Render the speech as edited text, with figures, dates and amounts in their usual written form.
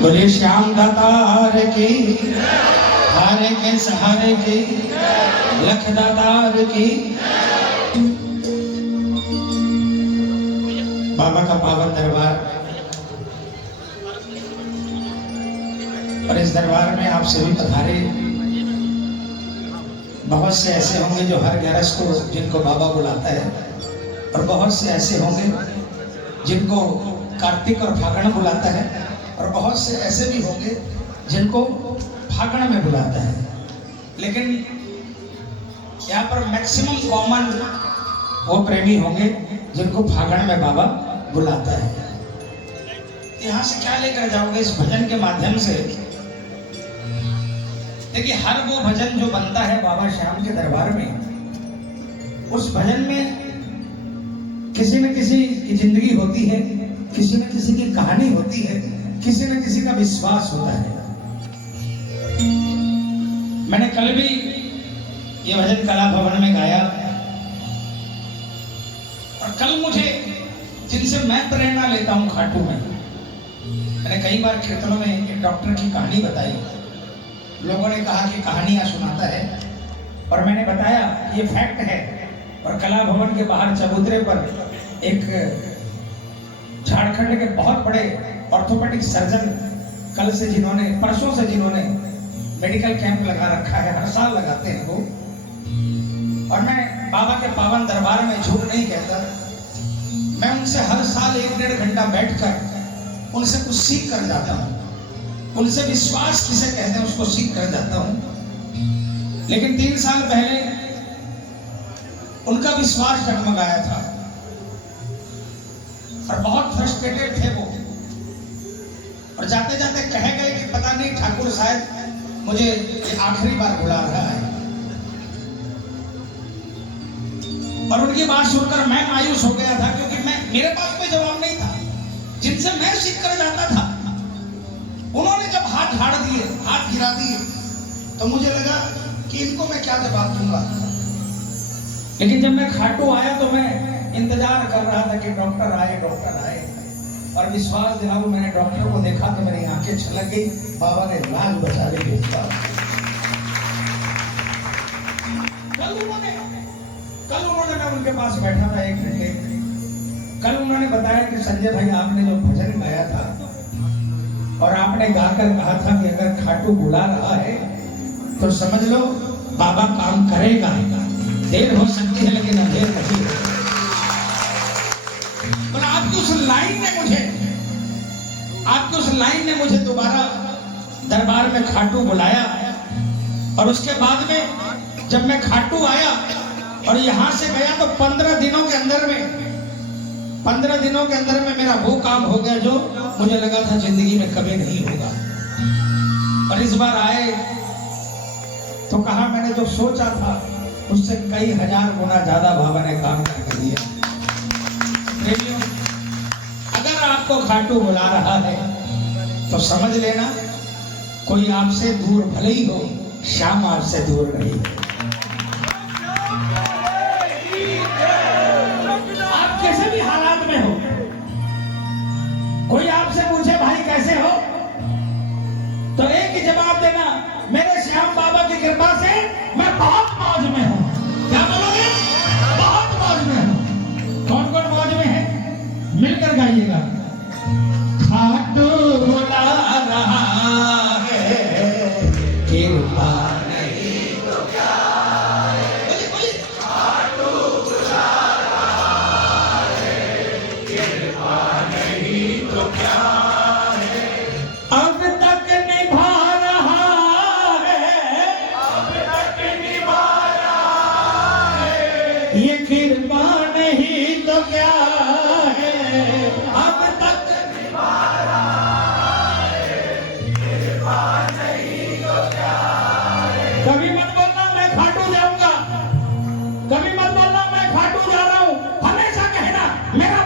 बोले श्याम दातार की, हारे के सहारे की, लख दातार की। बाबा का पावन दरबार, और इस दरबार में आप सभी पधारे। बहुत से ऐसे होंगे जो हर ग्यारस को जिनको बाबा बुलाता है, और बहुत से ऐसे होंगे जिनको कार्तिक और फागण बुलाता है, और बहुत से ऐसे भी होंगे जिनको फागण में बुलाता है। लेकिन यहाँ पर मैक्सिमम कॉमन वो प्रेमी होंगे जिनको फागण में बाबा बुलाता है। यहाँ से क्या लेकर जाओगे इस भजन के माध्यम से? देखिए, हर वो भजन जो बनता है बाबा श्याम के दरबार में, उस भजन में किसी न किसी की जिंदगी होती है, किसी न किसी की कहानी होती है, किसी न किसी का विश्वास होता है। मैंने कल भी ये भजन कला भवन में गाया, और कल मुझे जिनसे मैं प्रेरणा लेता हूं खाटू में, मैंने कई बार कीर्तनों में एक डॉक्टर की कहानी बताई। लोगों ने कहा कि कहानियां सुनाता है, और मैंने बताया ये फैक्ट है। और कला भवन के बाहर चबूतरे पर एक झारखंड के बहुत बड़े ऑर्थोपेडिक सर्जन कल से जिन्होंने परसों से जिन्होंने मेडिकल कैंप लगा रखा है, हर साल लगाते हैं वो। और मैं बाबा के पावन दरबार में झूठ नहीं कहता, मैं उनसे हर साल 1-1.5 घंटा बैठकर उनसे कुछ सीख कर जाता हूँ। उनसे विश्वास किसे कहते हैं उसको सीख कर जाता हूँ। लेकिन 3 साल पहले उनका विश्वास डगमगाया था, और बहुत फ्रस्ट्रेटेड थे वो, और जाते जाते कह गए कि पता नहीं ठाकुर शायद मुझे ये आखिरी बार बुला रहा है। और उनकी बात सुनकर मैं मायूस हो गया था, क्योंकि मेरे पास कोई जवाब नहीं था। जिनसे मैं सीख कर जाता था, उन्होंने जब हाथ झाड़ दिए, हाथ गिरा दिए, तो मुझे लगा कि इनको मैं क्या जवाब दूंगा। लेकिन जब मैं खाटू आया तो मैं इंतजार कर रहा था कि डॉक्टर आए, डॉक्टर आए। और विश्वास दिलाओ, मैंने डॉक्टर को देखा तो मेरी आंखें छलक गई। बाबा ने लाज बचा ली। कल उन्होंने मैं उनके पास बैठा था 1 घंटे। कल उन्होंने बताया कि संजय भाई, आपने जो भजन गाया था और आपने गाकर कहा था कि अगर खाटू बुला रहा है तो समझ लो बाबा काम करेगा। देर हो सकती है लेकिन अंधेर नहीं। और आपकी उस लाइन ने मुझे दोबारा दरबार में खाटू बुलाया। और उसके बाद में जब मैं खाटू आया और यहां से गया तो 15 दिनों के अंदर में मेरा वो काम हो गया जो मुझे लगा था जिंदगी में कभी नहीं होगा। और इस बार आए तो कहा, मैंने जो सोचा था उससे कई हजार गुना ज्यादा बाबा ने काम करके दिया। अगर आपको खाटू बुला रहा है तो समझ लेना, कोई आपसे दूर भले ही हो, श्याम आपसे दूर नहीं। आप कैसे भी हालात में हो, कोई आपसे पूछे भाई कैसे हो, तो एक ही जवाब देना, मेरे श्याम बाबा की कृपा से मैं बहुत मौज में हूं। क्या बोलोगे? बहुत मौज में हूं। कौन कौन मौज में है? मिलकर गाइएगा। खाटू बुला रहा है, कृपा नहीं तो क्या है। खाटू बुला रहा है, कृपा नहीं तो क्या है। अब तक निभा रहा है, अब तक निभा रहा है, ये कृपा नहीं तो क्या है। अब तक निभा रहा है, कृपा नहीं तो क्या है। कभी मत बोलना मैं खाटू जाऊंगा, कभी मत बोलना मैं खाटू जा रहा हूं। हमेशा कहना मेरा